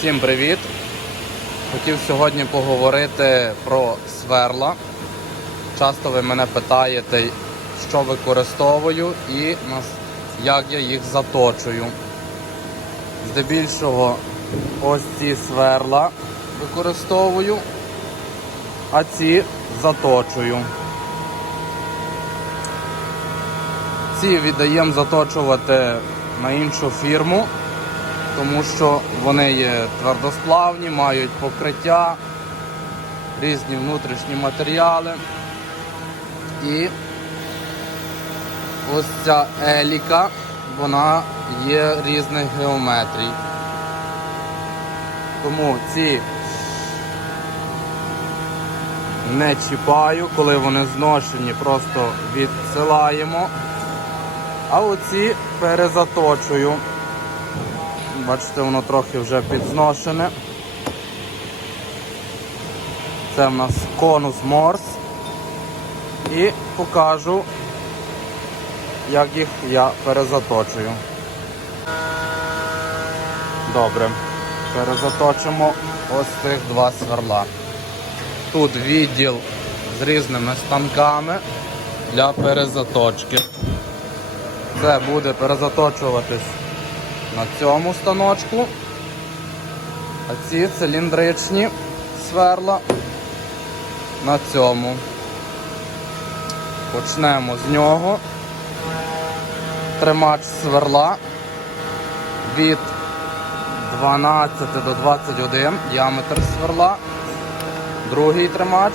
Всім привіт! Хотів сьогодні поговорити про сверла. Часто ви мене питаєте, що використовую і як я їх заточую. Здебільшого ось ці сверла використовую, а ці заточую. Ці віддаємо заточувати на іншу фірму, тому що вони є твердосплавні, мають покриття, різні внутрішні матеріали. І ось ця еліка, вона є різних геометрій. Тому ці не чіпаю, коли вони зношені, просто відсилаємо. А оці перезаточую. Бачите, воно трохи вже підзношене. Це в нас конус морс. І покажу, як їх я перезаточую. Добре. Перезаточимо ось цих два сверла. Тут відділ з різними станками для перезаточки. Це буде перезаточуватись на цьому станочку. А ці циліндричні сверла на цьому. Почнемо з нього. Тримач сверла від 12 до 21 діаметр сверла. Другий тримач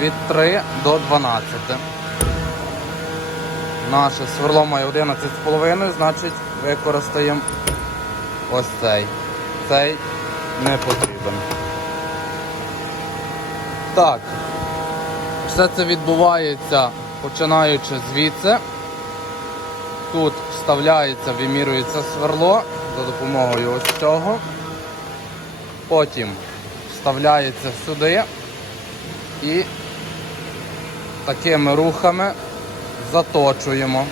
від 3 до 12. Наше сверло має 11,5, значить використаємо ось цей. Цей не потрібен. Так, все це відбувається починаючи звідси. Тут вставляється, вимірюється сверло за допомогою ось цього. Потім вставляється сюди і такими рухами заточуємо.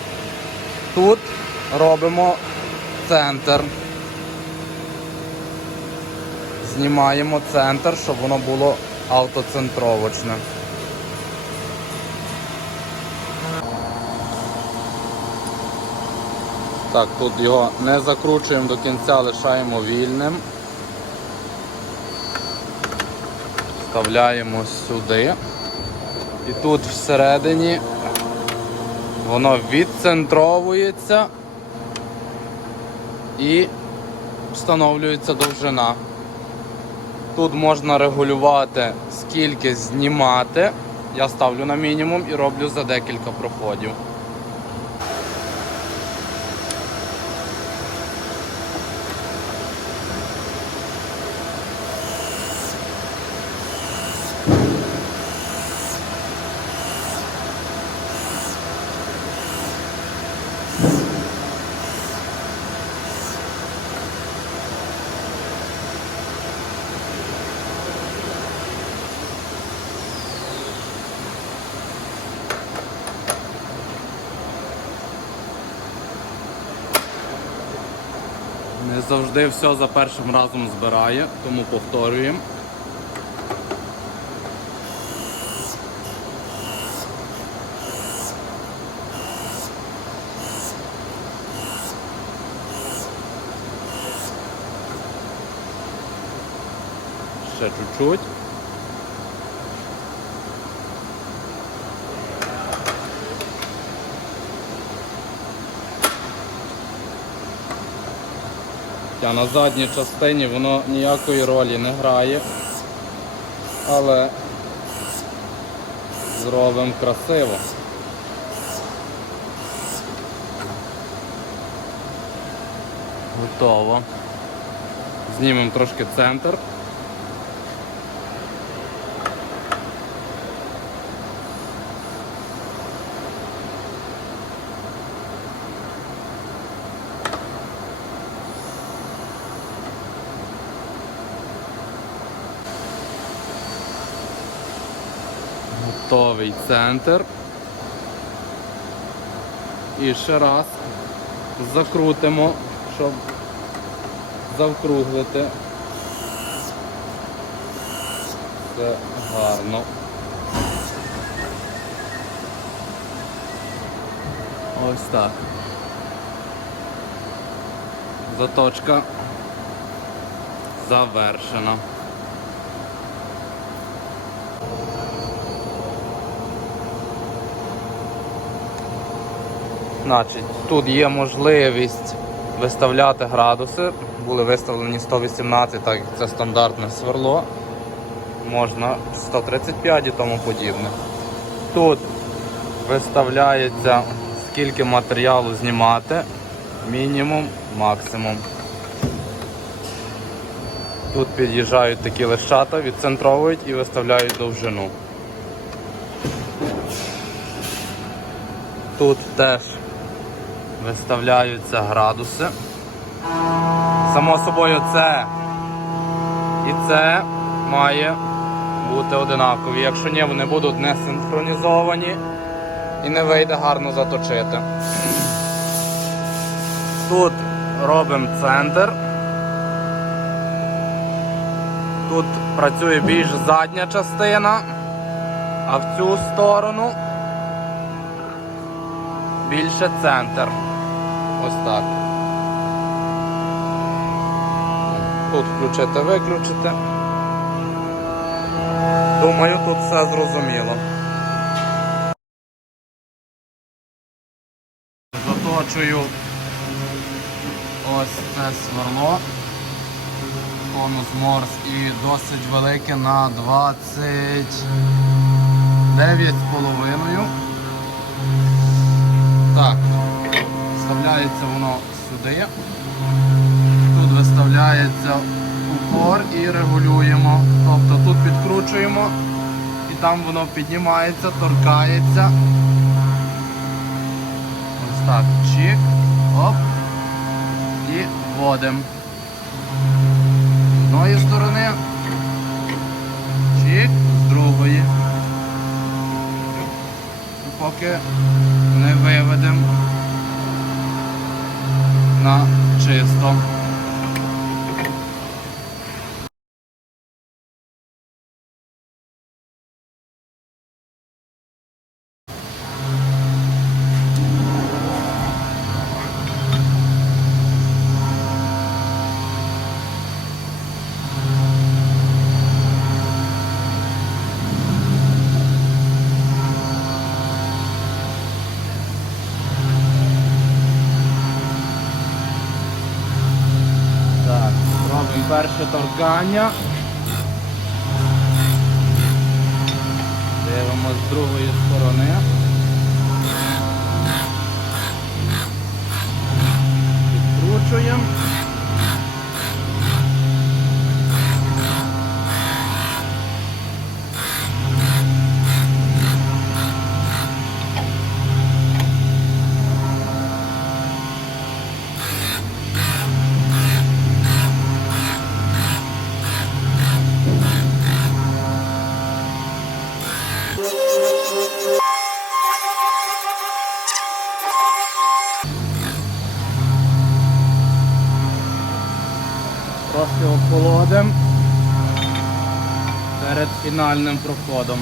Тут робимо центр. Знімаємо центр, щоб воно було автоцентровочне. Так, тут його не закручуємо до кінця, лишаємо вільним. Вставляємо сюди. І тут всередині воно відцентровується і встановлюється довжина. Тут можна регулювати, скільки знімати. Я ставлю на мінімум і роблю за декілька проходів. Завжди все за першим разом збирає, тому повторюємо. Ще чуть-чуть. А на задній частині воно ніякої ролі не грає, але зробимо красиво. Готово. Знімемо трошки центр. Готовий центр. І ще раз закрутимо, щоб завкруглити. Це гарно. Ось так. Заточка завершена. Значить, тут є можливість виставляти градуси. Були виставлені 118, так як це стандартне сверло. Можна 135 і тому подібне. Тут виставляється скільки матеріалу знімати, мінімум, максимум. Тут під'їжджають такі лещата, відцентровують і виставляють довжину. Тут теж виставляються градуси. Само собою це і це має бути одинакові. Якщо ні, вони будуть не синхронізовані і не вийде гарно заточити. Тут робимо центр. Тут працює більш задня частина, а в цю сторону більше центр. Ось так. Тут включити, виключити. Думаю, тут все зрозуміло. Заточую ось це сверло. Конус морс і досить велике на 29 з половиною. Так, вставляється воно сюди. Тут виставляється упор і регулюємо. Тобто тут підкручуємо і там воно піднімається, торкається. Ось так, чик, оп. І вводимо. З одної сторони. Чик, з другої. Поки не виведемо на чисто. Так, робимо перше торкання. Дивимося з другої сторони. Підкручуємо. Трохи охолодимо перед фінальним проходом.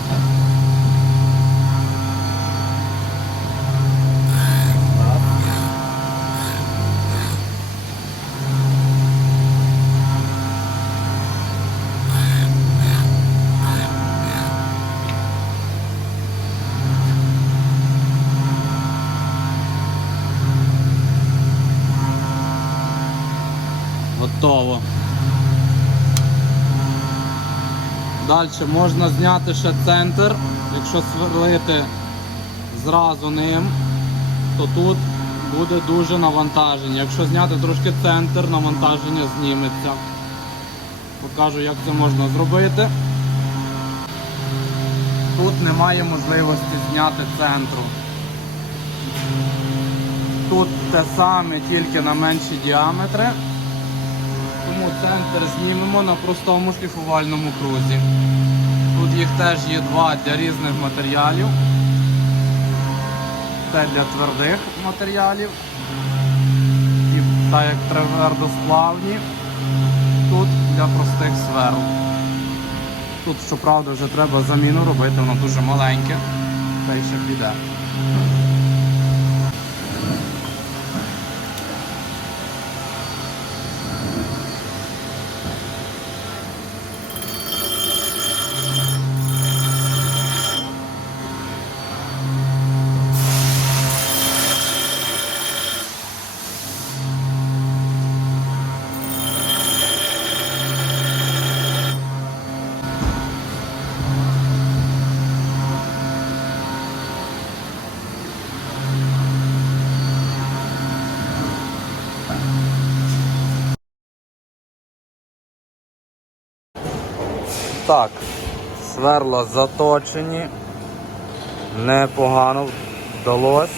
Готово. Далі можна зняти ще центр, якщо сверлити зразу ним, то тут буде дуже навантаження. Якщо зняти трошки центр, навантаження зніметься. Покажу, як це можна зробити. Тут немає можливості зняти центру. Тут те саме, тільки на менші діаметри. Тому центр знімемо на простому шліфувальному крузі. Тут їх теж є два для різних матеріалів. Це для твердих матеріалів. І так як твердосплавні. тут для простих сверл. Тут, щоправда, вже треба заміну робити, воно дуже маленьке, та й ще піде. Так, сверла заточені. Непогано вдалося.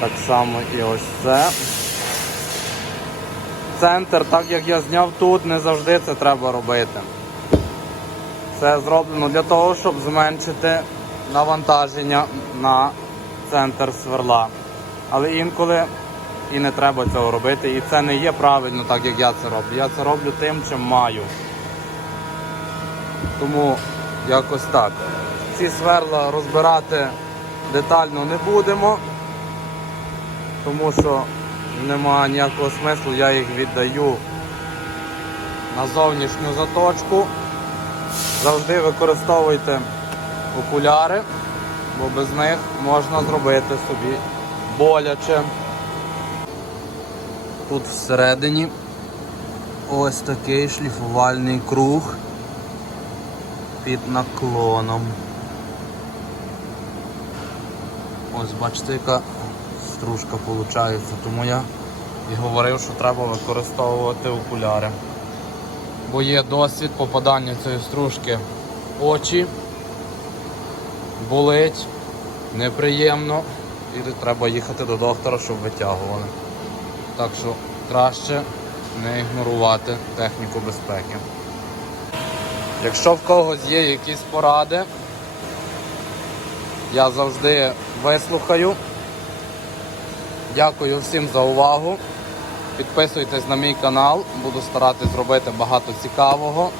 Так само і ось це. Центр, так як я зняв тут, не завжди це треба робити. Це зроблено для того, щоб зменшити навантаження на центр сверла. Але інколи і не треба цього робити. І це не є правильно, так як я це роблю. Я це роблю тим, чим маю. Тому якось так. Ці сверла розбирати детально не будемо, тому що немає ніякого смислу, я їх віддаю на зовнішню заточку. Завжди використовуйте окуляри, бо без них можна зробити собі боляче. Тут всередині ось такий шліфувальний круг під наклоном. Ось бачите, яка стружка виходить, тому я і говорив, що треба використовувати окуляри. Бо є досвід попадання цієї стружки в очі, болить, неприємно і треба їхати до доктора, щоб витягували. Так що краще не ігнорувати техніку безпеки. Якщо в когось є якісь поради, я завжди вислухаю. Дякую всім за увагу. Підписуйтесь на мій канал, буду старатись зробити багато цікавого.